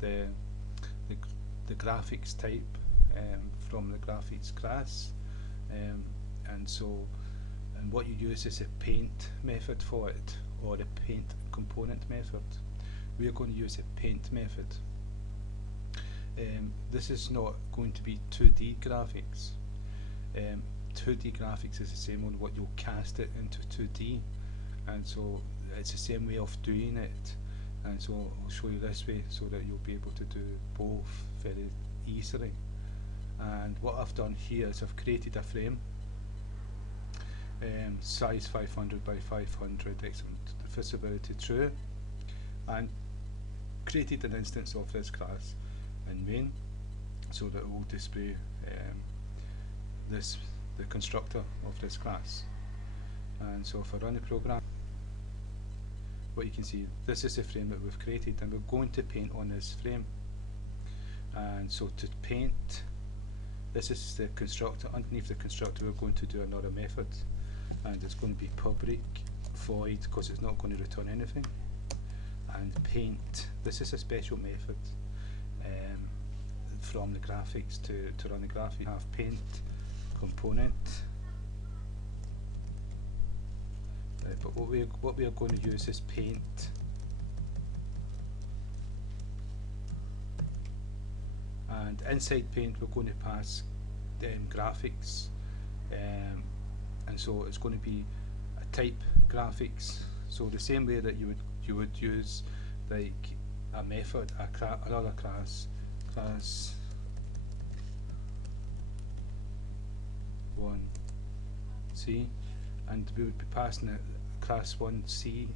the the, the graphics type from the graphics class, and what you use is a paint method for it, or a paint component method. We are going to use a paint method. This is not going to be 2D graphics. 2D graphics is the same on what you'll cast it into 2D, and so it's the same way of doing it, and so I'll show you this way so that you'll be able to do both very easily. And what I've done here is I've created a frame, size 500 by 500, excellent visibility true, and created an instance of this class in main so that it will display the constructor of this class. And so if I run the program, what you can see, this is the frame that we've created, and we're going to paint on this frame. And so to paint, this is the constructor. Underneath the constructor we're going to do another method, and it's going to be public void because it's not going to return anything, and paint. This is a special method from the graphics to run the graphic. You have paint component, but what we are going to use is paint, and inside paint we're going to pass graphics, and so it's going to be a type graphics. So the same way that you would use like a method, another class 1C, and we would be passing it class 1C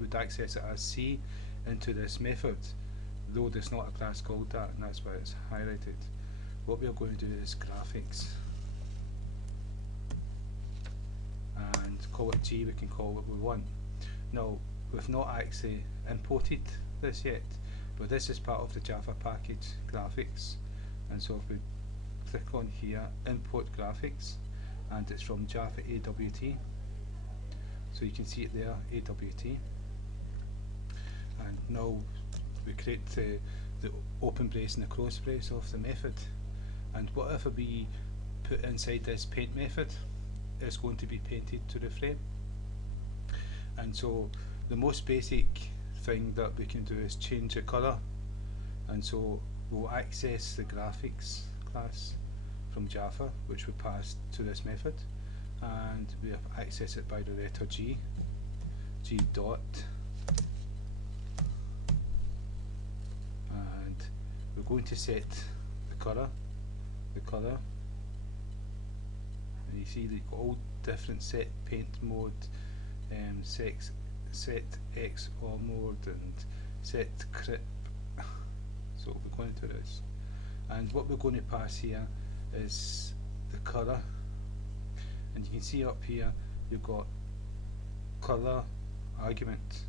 would access it as C into this method, though there's not a class called that, and that's why it's highlighted. What we are going to do is graphics, and call it G. We can call what we want. Now we've not actually imported this yet, but this is part of the Java package graphics, and so if we click on here, import graphics, and it's from Java AWT, so you can see it there, AWT. And now we create the open brace and the close brace of the method, and whatever we put inside this paint method is going to be painted to the frame. And so the most basic thing that we can do is change the colour, and so we'll access the graphics class from Java, which we pass to this method, and we access it by the letter G dot, and we're going to set the colour, and you see they've got all different set paint mode, set XOR mode, and set crip. So we're going to this, and what we're going to pass here is the colour, and you can see up here you've got colour argument.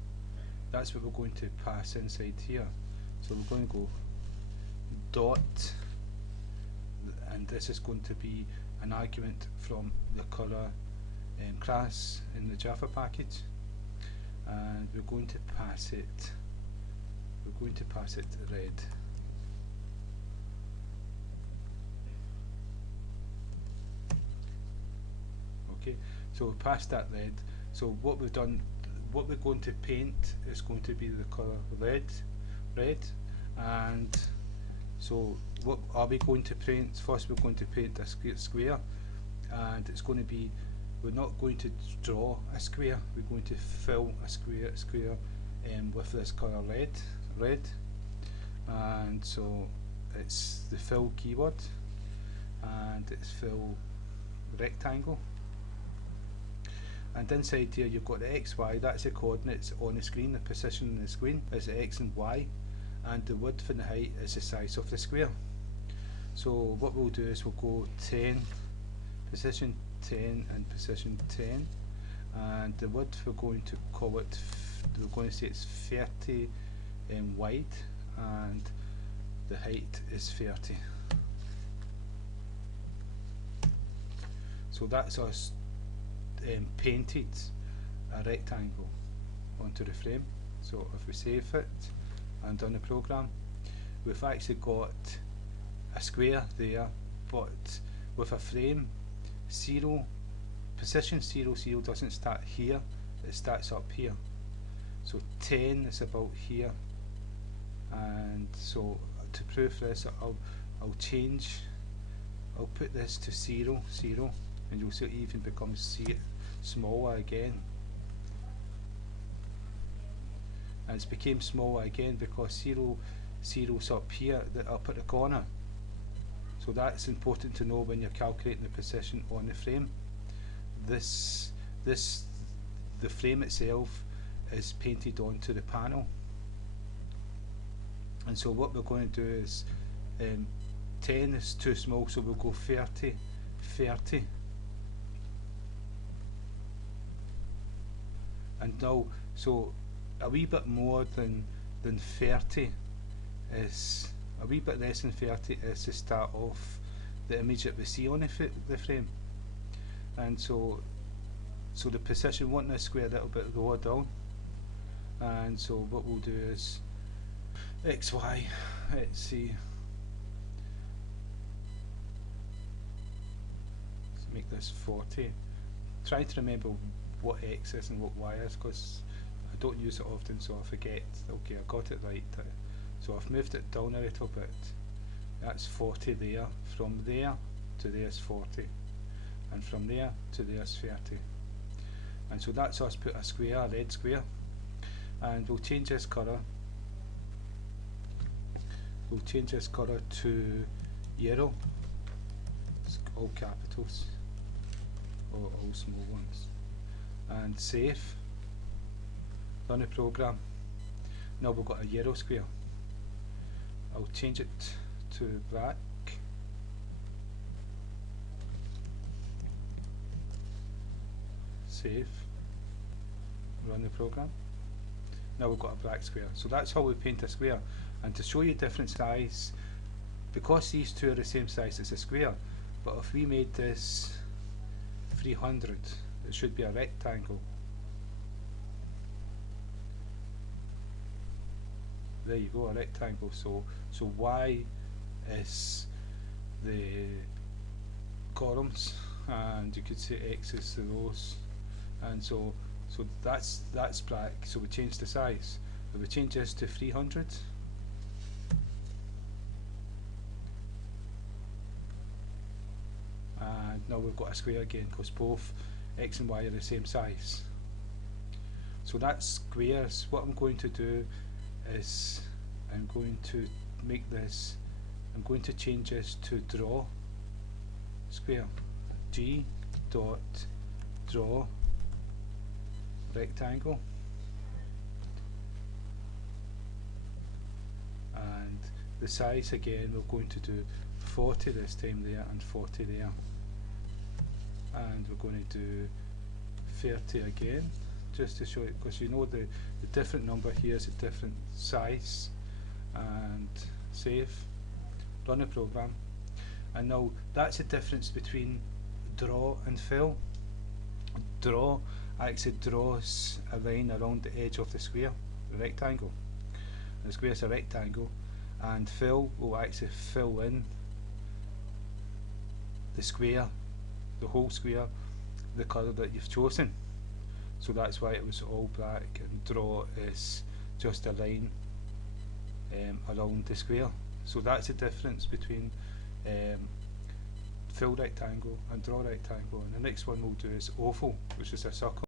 That's what we're going to pass inside here. So we're going to go dot, and this is going to be an argument from the colour class in the Java package, and we're going to pass it red. Okay, so we passed that red. So what we've done, what we're going to paint is going to be the colour red, and so what are we going to paint? First we're going to paint a square, and it's going to be, we're not going to draw a square, we're going to fill a square with this colour red, and so it's the fill keyword, and it's fill rectangle, and inside here you've got the XY, that's the coordinates on the screen, the position on the screen is the X and Y, and the width and the height is the size of the square. So what we'll do is we'll go 10, position 10 and position 10, and the width we're going to call it, we're going to say it's 30 wide, and the height is 30. So that's us painted a rectangle onto the frame. So if we save it and run the program, we've actually got a square there, but with a frame. Position 0 doesn't start here, it starts up here. So 10 is about here, and so to prove this, I'll put this to 0, and you'll see it even becomes smaller again. And it's became smaller again because 0's up here, up at the corner. So that's important to know when you're calculating the position on the frame. The frame itself is painted onto the panel. And so what we're going to do is 10 is too small, so we'll go 30, 30. And now, so a wee bit more than 30 is, a wee bit less than 30 is the start of the image that we see on the frame. And so the position, wanting a square a little bit lower down, and so what we'll do is XY, let's see, let's make this 40. Try to remember what X is and what Y is, because I don't use it often, so I forget. Okay, I got it right. So I've moved it down a little bit. That's 40 there. From there to there's 40, and from there to there's 30. And so that's us put a square, a red square, and we'll change this colour. We'll change this colour to yellow. It's all capitals, or all small ones. And save. Run the program. Now we've got a yellow square. I'll change it to black. Save. Run the program. Now we've got a black square. So that's how we paint a square. And to show you different size, because these two are the same size as a square, but if we made this 300, it should be a rectangle. There you go, a rectangle. So Y is the columns, and you could say X is the rows, and so that's black. So we change the size. If we change this to 300, and now we've got a square again, because both X and Y are the same size. So that's squares. What I'm going to do is I'm going to make this, I'm going to change this to draw square. G dot draw rectangle, and the size again we're going to do 40 this time there and 40 there, and we're going to do 30 again, just to show it, because you know the different number here is a different size. And save, run the program, and now that's the difference between draw and fill. Draw actually draws a line around the edge of the square, the rectangle. The square is a rectangle, and fill will actually fill in the square, the whole square, the colour that you've chosen. So that's why it was all black, and draw is just a line around the square. So that's the difference between fill rectangle and draw rectangle. And the next one we'll do is oval, which is a circle.